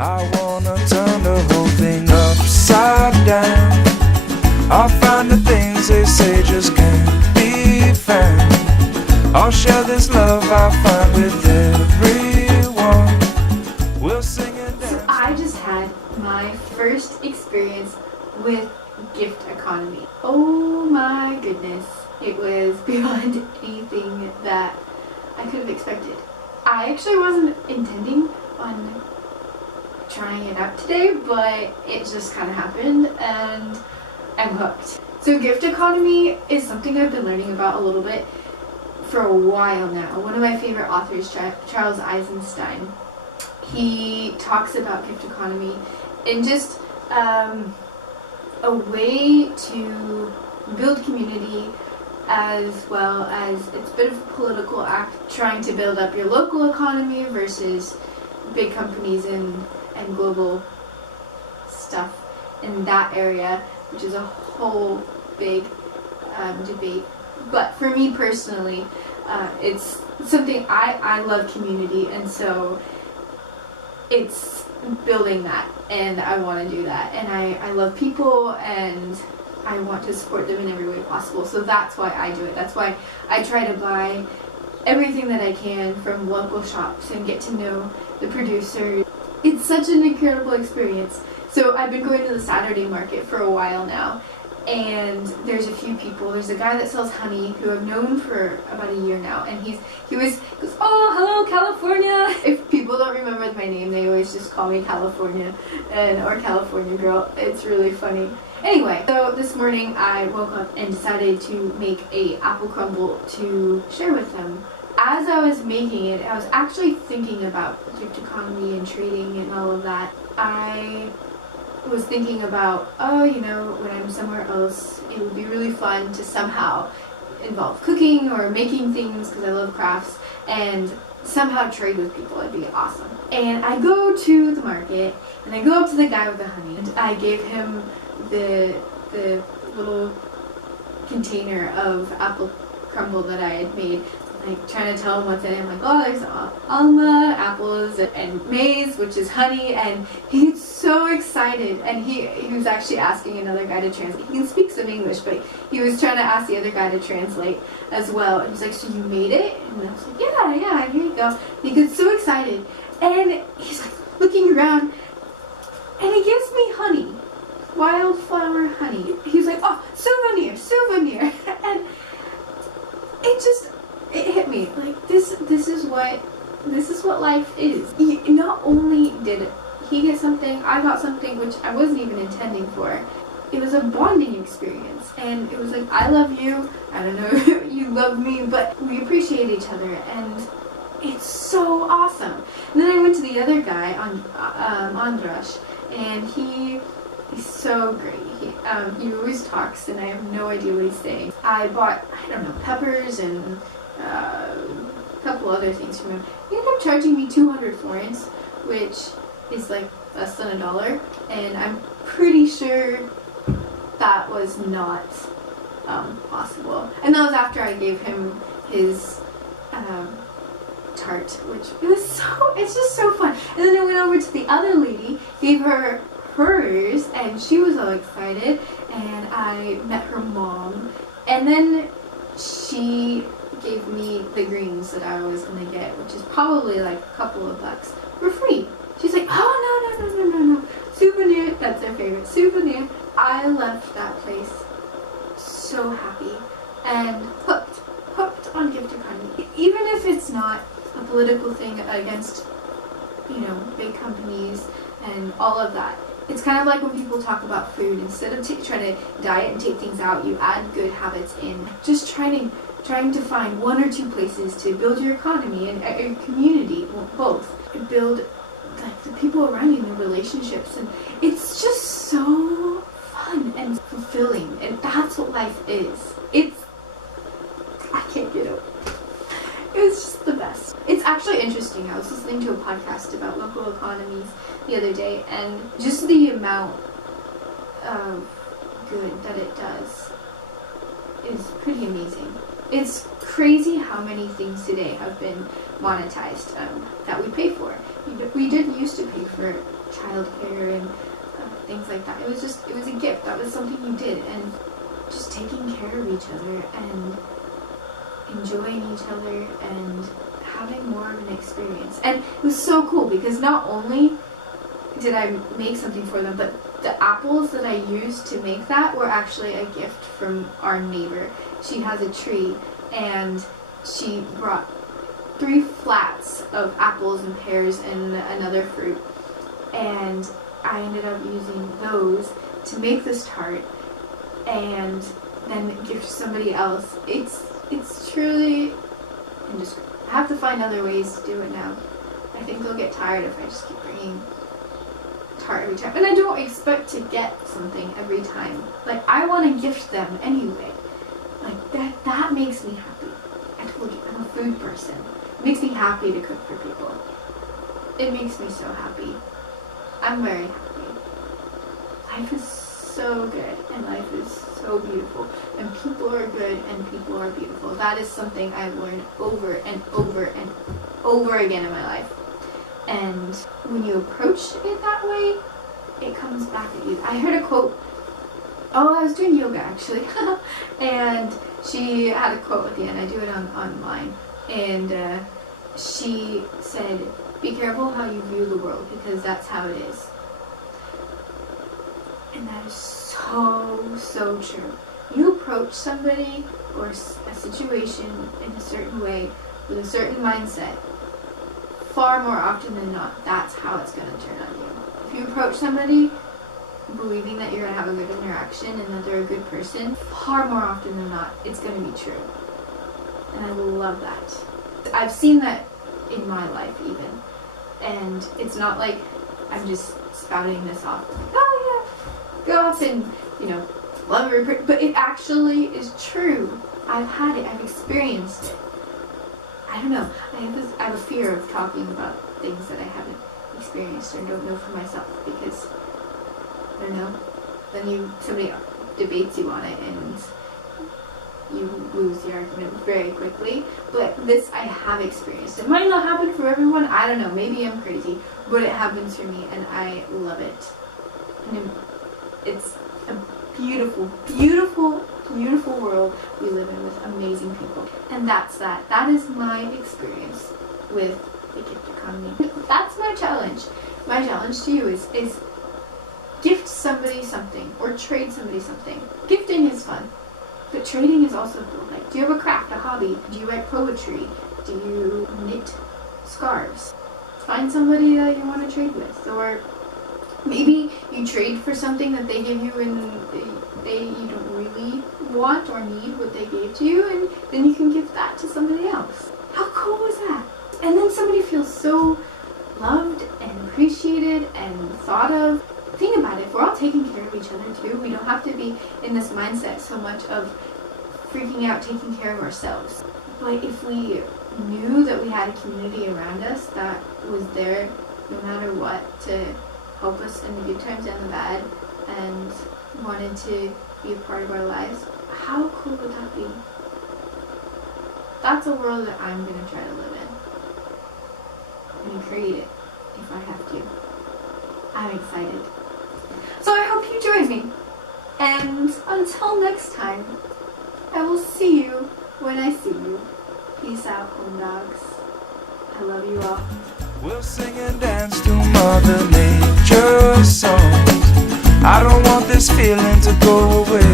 I wanna turn the whole thing upside down. I'll find the things they say just can't be found. I'll share this love I find with everyone. We'll sing and dance. So I just had my first experience with gift economy. Oh my goodness. It was beyond anything that I could have expected. I actually wasn't intending on trying it out today, but it just kind of happened and I'm hooked. So gift economy is something I've been learning about a little bit for a while now. One of my favorite authors, Charles Eisenstein, he talks about gift economy and just a way to build community, as well as it's a bit of a political act trying to build up your local economy versus big companies and global stuff in that area, which is a whole big debate. But for me personally, it's something I love community, and so it's building that, and I want to do that, and I love people, and I want to support them in every way possible. So that's why I do it. That's why I try to buy everything that I can from local shops and get to know the producers. It's such an incredible experience. So I've been going to the Saturday market for a while now, and there's a few people. There's a guy that sells honey who I've known for about a year now, and he goes, "Oh, hello, California." If people don't remember my name, they always just call me California or California girl. It's really funny. Anyway, so this morning I woke up and decided to make a apple crumble to share with them. As I was making it, I was actually thinking about gift economy and trading and all of that. I was thinking about, when I'm somewhere else, it would be really fun to somehow involve cooking or making things, because I love crafts, and somehow trade with people. It'd be awesome. And I go to the market, and I go up to the guy with the honey, and I gave him the little container of apple crumble that I had made, like trying to tell him what's in it. I'm like, oh, there's almond, apples, and maize, which is honey, and he's so excited. And he was actually asking another guy to translate. He can speak some English, but he was trying to ask the other guy to translate as well. And he's like, so you made it? And I was like, yeah, here you go. And he gets so excited, and he's like looking around, and he gives me honey. Wildflower honey. He's like, oh, souvenir. And it hit me like this is what life is. Not only did he get something, I got something which I wasn't even intending for. It was a bonding experience, and it was like, I love you, I don't know if you love me, but we appreciate each other, and it's so awesome. And then I went to the other guy on Andras, and he's so great. He always talks, and I have no idea what he's saying. I bought, peppers and a couple other things from him. He ended up charging me 200 florins, which is like less than $1, and I'm pretty sure that was not possible. And that was after I gave him his tart, which it's just so fun. And then I went over to the other lady, gave her hers, and she was all excited, and I met her mom, and then she gave me the greens that I was gonna get, which is probably like a couple of bucks, for free. She's like, oh, no, souvenir. That's her favorite, souvenir. I left that place so happy and hooked on gift economy. Even if it's not a political thing against, big companies and all of that. It's kind of like when people talk about food. Instead of trying to diet and take things out, you add good habits in. Just trying to find one or two places to build your economy and your community, both. Build like the people around you, the relationships, and it's just so fun and fulfilling, and that's what life is. I can't get it. It's just the best. It's actually interesting. I was listening to a podcast about local economies the other day, and just the amount of good that it does is pretty amazing. It's crazy how many things today have been monetized that we pay for. We didn't used to pay for childcare and things like that. It was a gift. That was something you did, and just taking care of each other and enjoying each other and having more of an experience. And it was so cool because not only did I make something for them, but the apples that I used to make that were actually a gift from our neighbor. She has a tree, and she brought 3 flats of apples and pears and another fruit, and I ended up using those to make this tart and then give to somebody else. It's truly indescribable. I have to find other ways to do it now. I think they'll get tired if I just keep bringing tart every time. And I don't expect to get something every time. Like, I want to gift them anyway. Like, that makes me happy. I told you, I'm a food person. It makes me happy to cook for people. It makes me so happy. I'm very happy. Life is so good, and life is so beautiful, and people are good, and people are beautiful. That is something I've learned over and over and over again in my life. And when you approach it that way, it comes back at you. I heard a quote. Oh, I was doing yoga actually, and she had a quote at the end. I do it online, and she said, "Be careful how you view the world, because that's how it is." And that is so true. You approach somebody or a situation in a certain way with a certain mindset, far more often than not, that's how it's going to turn on you. If you approach somebody believing that you're going to have a good interaction and that they're a good person, far more often than not, it's going to be true. And I love that. I've seen that in my life even. And it's not like I'm just spouting this off. Oh yeah, go off and, love every person. But it actually is true. I've had it. I've experienced it. I don't know. I have a fear of talking about things that I haven't experienced or don't know for myself, because I don't know. Then somebody debates you on it and you lose the argument very quickly. But this I have experienced. It might not happen for everyone. I don't know. Maybe I'm crazy, but it happens for me, and I love it. And it's a beautiful, beautiful, beautiful world we live in with amazing people. And that's that. That is my experience with the gift economy. That's my challenge. My challenge to you is gift somebody something or trade somebody something. Gifting is fun, but trading is also cool. Like, do you have a craft, a hobby? Do you write poetry? Do you knit scarves? Find somebody that you want to trade with, or maybe you trade for something that they give you and you don't really want or need what they gave to you, and then you can give that to somebody else. How cool is that? And then somebody feels so loved and appreciated and thought of. Think about it. If we're all taking care of each other too, we don't have to be in this mindset so much of freaking out taking care of ourselves. But if we knew that we had a community around us that was there no matter what to help us in the good times and the bad, and wanted to be a part of our lives, how cool would that be? That's a world that I'm going to try to live in and create it if I have to. I'm excited. So I hope you join me. And until next time, I will see you when I see you. Peace out, home dogs. I love you all. We'll sing and dance to Mother Nature's songs. I don't want this feeling to go away.